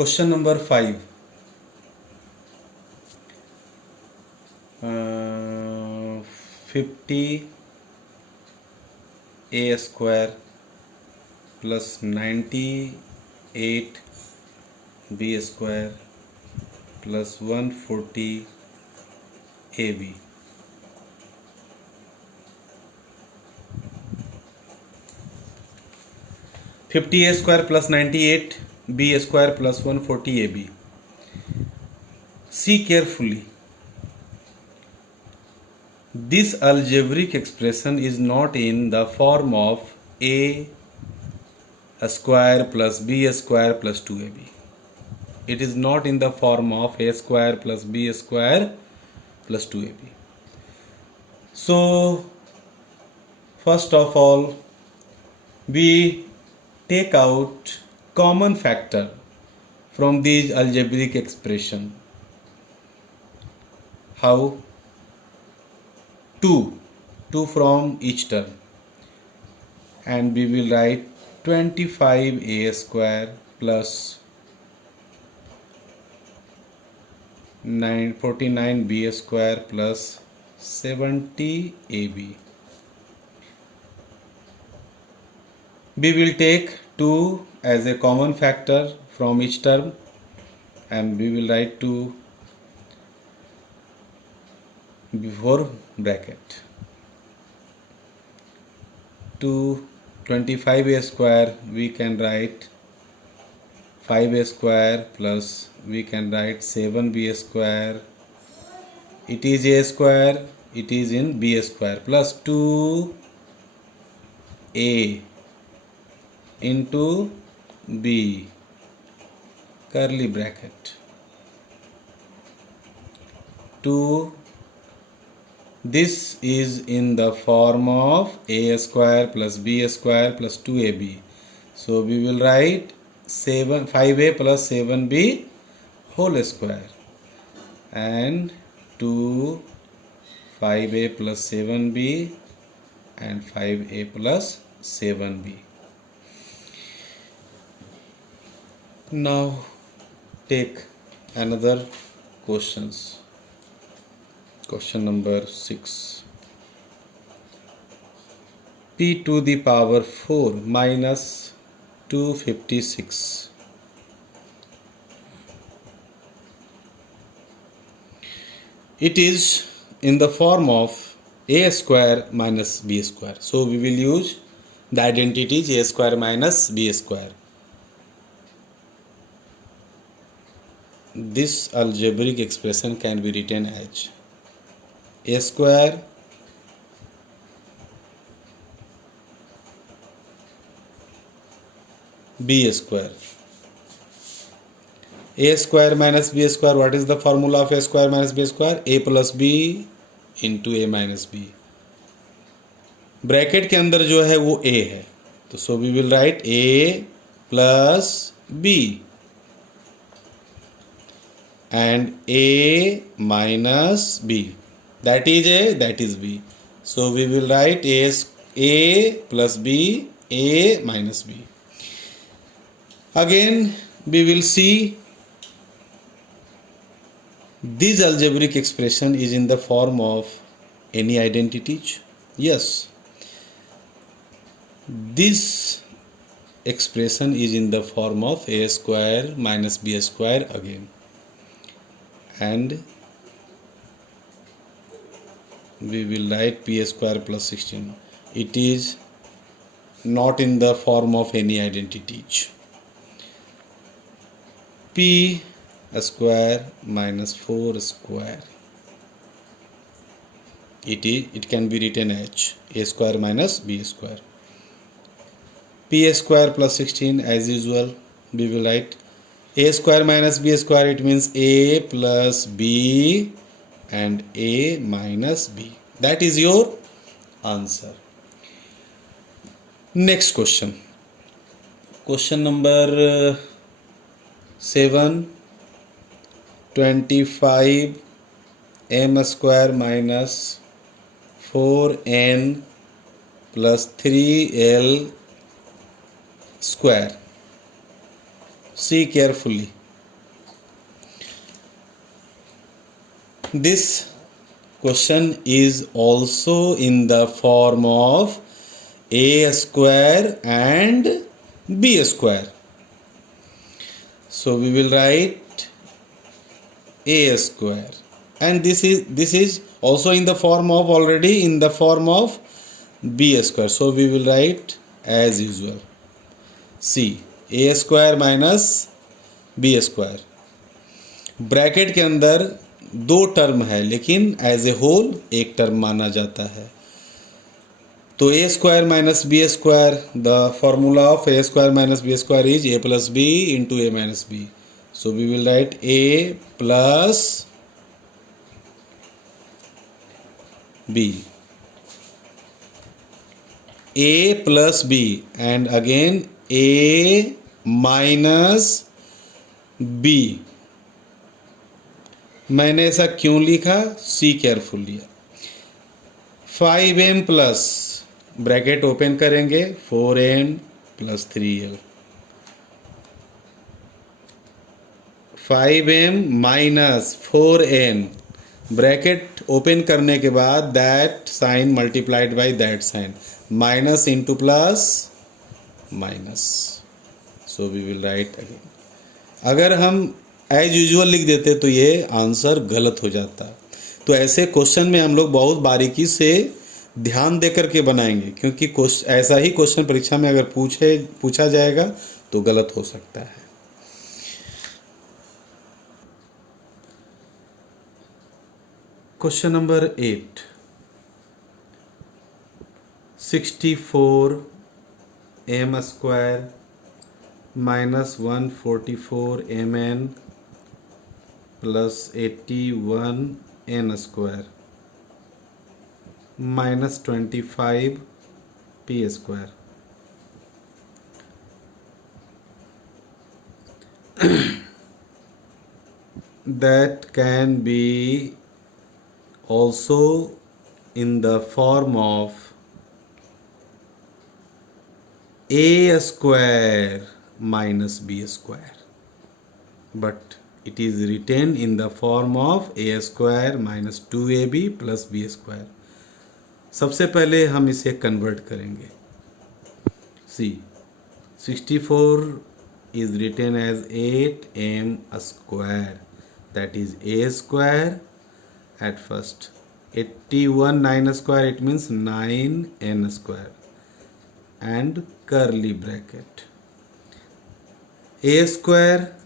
Question number 5. 50a square plus 98b square plus 140ab. (50a square plus 98b square plus 140ab). See carefully. This algebraic expression is not in the form of a square plus b square plus 2ab. It is not in the form of a square plus b square plus 2ab. So, first of all, we take out common factor from these algebraic expression. How? 2 from each term, and we will write 25a square plus 49b square plus 70ab. We will take 2 as a common factor from each term, and we will write 2 before bracket. 25a square we can write 5a square plus we can write 7b square. It is a square, it is in b square, plus 2a into b curly bracket 2. This is in the form of a square plus b square plus 2ab. So we will write 5a plus 7b whole square and 2 5a plus 7b and 5a plus 7b. Now take another questions. Question number 6. p to the power 4 minus 256. It is in the form of a square minus b square. So we will use the identities a square minus b square. This algebraic expression can be written as a square b square. A square minus b square. What is the formula of a square minus b square? A plus b into a minus b. Bracket के अंदर जो है वो a है, तो so we will write a plus b and a minus b. That is a, that is b. So we will write a plus b, a minus b. Again we will see this algebraic expression is in the form of any identities. Yes, this expression is in the form of a square minus b square again, and we will write p square plus 16. It is not in the form of any identities. p square minus 4 square. It can be written as a square minus b square. p square plus 16, as usual we will write a square minus b square. It means a plus b and a minus b. That is your answer. Next question. Question number 7. 25 m square minus 4n plus 3l square. See carefully. This question is also in the form of a square and b square. So we will write a square, and this is also in the form of, already in the form of b square. So we will write as usual c, a square minus b square. Bracket के अंदर दो term है, लेकिन as a whole एक term माना जाता है. तो a square minus b square, the formula of a square minus b square is a plus b into a minus b. So we will write a plus b, a plus b, and again a minus b. मैंने ऐसा क्यों लिखा, सी careful लिया. 5m plus, bracket open करेंगे, 4m plus 3l. 5m minus 4n, bracket open करने के बाद that sign multiplied by that sign, minus into plus minus. So we will write again. अगर हम एज यूजुअल लिख देते तो ये आंसर गलत हो जाता. तो ऐसे क्वेश्चन में हम लोग बहुत बारीकी से ध्यान दे करके बनाएंगे, क्योंकि ऐसा ही क्वेश्चन परीक्षा में अगर पूछा जाएगा तो गलत हो सकता है. Question number 8. 64 m square minus 144 mn plus 81 n square minus 25 p square. That can be also in the form of a square minus b square, but it is written in the form of a square minus 2ab plus b square. सबसे पहले हम इसे convert करेंगे. सी 64 is written as 8m square, that is a square at first. 81 9 square, it means 9n square, and curly bracket. A square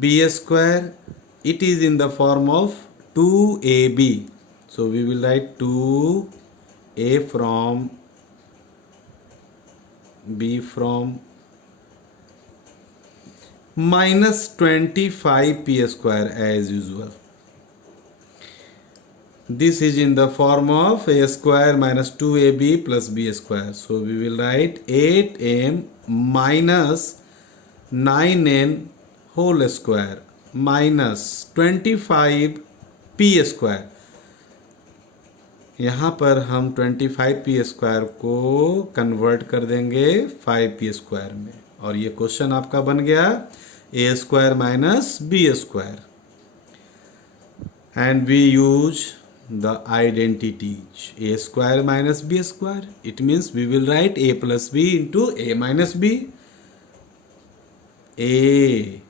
b square, it is in the form of 2ab. So we will write 2a from b from minus 25 p square as usual. This is in the form of a square minus 2ab plus b square. So we will write 8m minus 9n whole square minus 25 p square. यहाँ पर हम 25 p square को convert कर देंगे 5 p square में, और ये question आपका बन गया a square minus b square. And we use the identities a square minus b square. It means we will write a plus b into a minus b. A,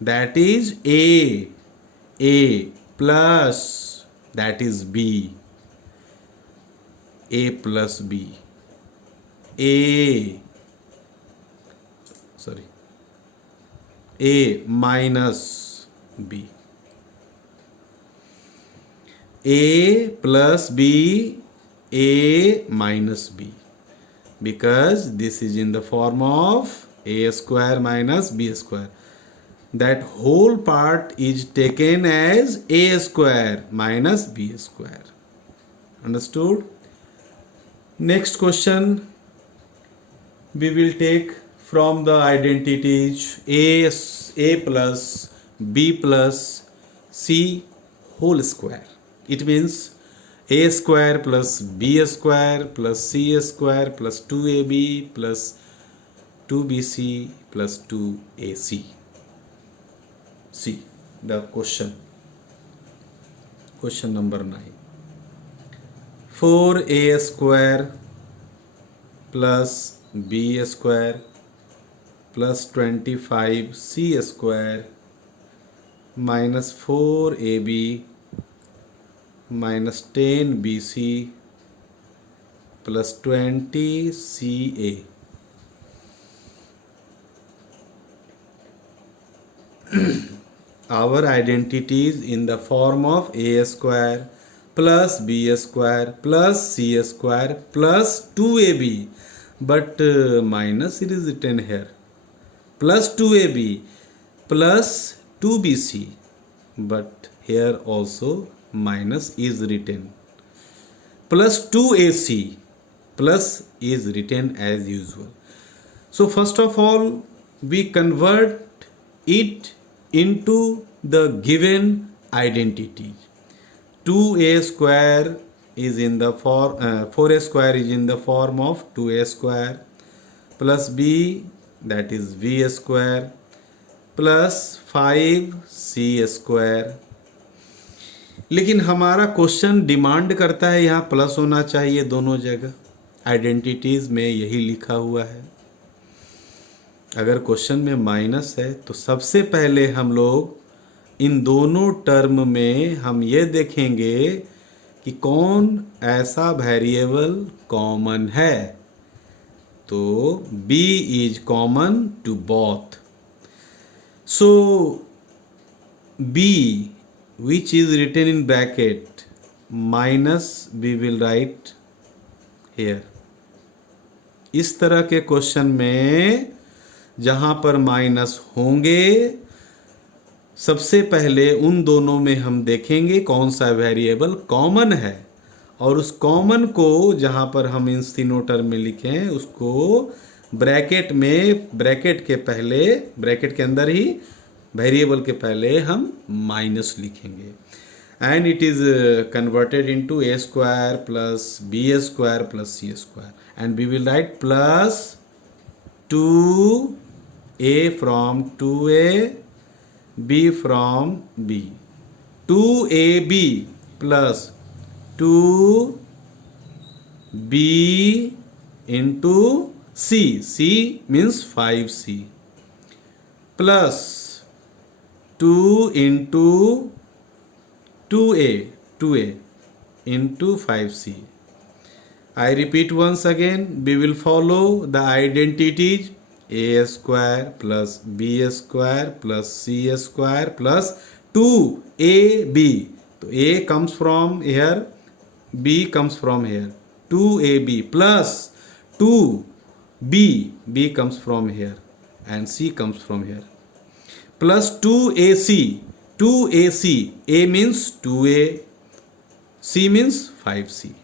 that is a plus, that is b, a plus b, a minus b, a plus b, a minus b, because this is in the form of a square minus b square. That whole part is taken as a square minus b square. Understood? Next question we will take from the identities a plus b plus c whole square. It means a square plus b square plus c square plus 2ab plus 2bc plus 2ac. See the question. Question number 9, 4a² plus b² plus 25c² minus 4ab minus 10bc plus 20ca. Our identity is in the form of a² plus b² plus c² plus 2ab, but minus it is written here, plus 2ab plus 2bc, but here also minus is written, plus 2ac plus is written as usual. So first of all we convert it into the given identity. 2a² is in the form 4a² is in the form of 2a² plus b, that is v² plus 5c². लेकिन हमारा question demand करता है यहाँ plus होना चाहिए दोनों जगह, identities में यही लिखा हुआ है. अगर क्वेश्चन में माइनस है तो सबसे पहले हम लोग इन दोनों टर्म में हम ये देखेंगे कि कौन ऐसा वेरिएबल कॉमन है. तो b is common to both. So b which is written in bracket minus we will write here. इस तरह के क्वेश्चन में जहां पर माइनस होंगे सबसे पहले उन दोनों में हम देखेंगे कौन सा वेरिएबल कॉमन है, और उस कॉमन को जहां पर हम इन तीनों टर्म में लिखें उसको ब्रैकेट में, ब्रैकेट के पहले, ब्रैकेट के अंदर ही वेरिएबल के पहले हम माइनस लिखेंगे. And it is converted into a² plus b² plus c², and we will write plus 2a from 2a, b from b, 2ab plus 2b into c, c means 5c, plus 2 into 2a into 5c. I repeat once again, we will follow the identities a² plus b² plus c² plus 2ab. So a comes from here, b comes from here, 2ab plus 2b, b comes from here and c comes from here, plus 2ac, 2ac, a means 2a, c means 5c.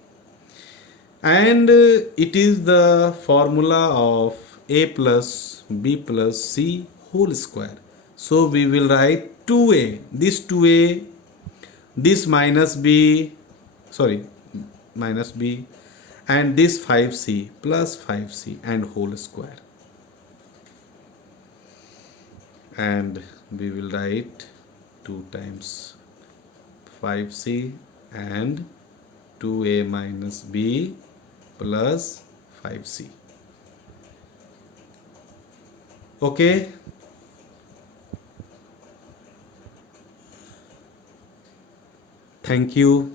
And it is the formula of a plus b plus c whole square. So we will write 2a, this 2a, this minus b, sorry, minus b, and this 5c plus 5c and whole square. And we will write 2 times 5c and 2a minus b plus 5c. Okay. Thank you.